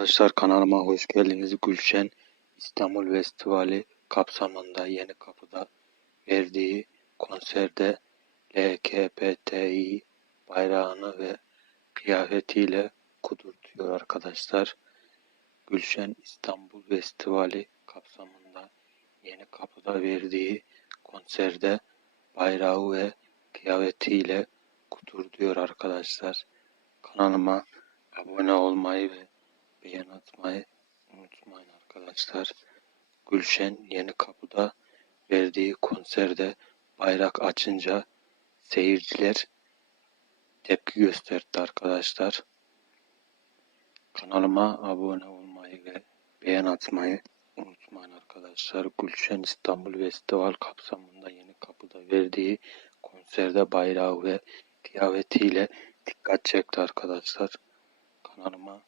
Arkadaşlar kanalıma hoş geldiniz. Gülşen İstanbul Festivali kapsamında Yeni Kapı'da verdiği konserde LGBTİ bayrağını ve kıyafetiyle kudurtuyor arkadaşlar. Gülşen İstanbul Festivali kapsamında Yeni Kapı'da verdiği konserde bayrağı ve kıyafetiyle kudurtuyor arkadaşlar. Kanalıma abone olmayı ve atmayı unutmayın arkadaşlar. Gülşen Yeni Kapı'da verdiği konserde bayrak açınca seyirciler tepki gösterdi arkadaşlar. Kanalıma abone olmayı ve beğen atmayı unutmayın arkadaşlar. Gülşen İstanbul Festival kapsamında Yeni Kapı'da verdiği konserde bayrağı ve kıyafetiyle dikkat çekti arkadaşlar. Kanalıma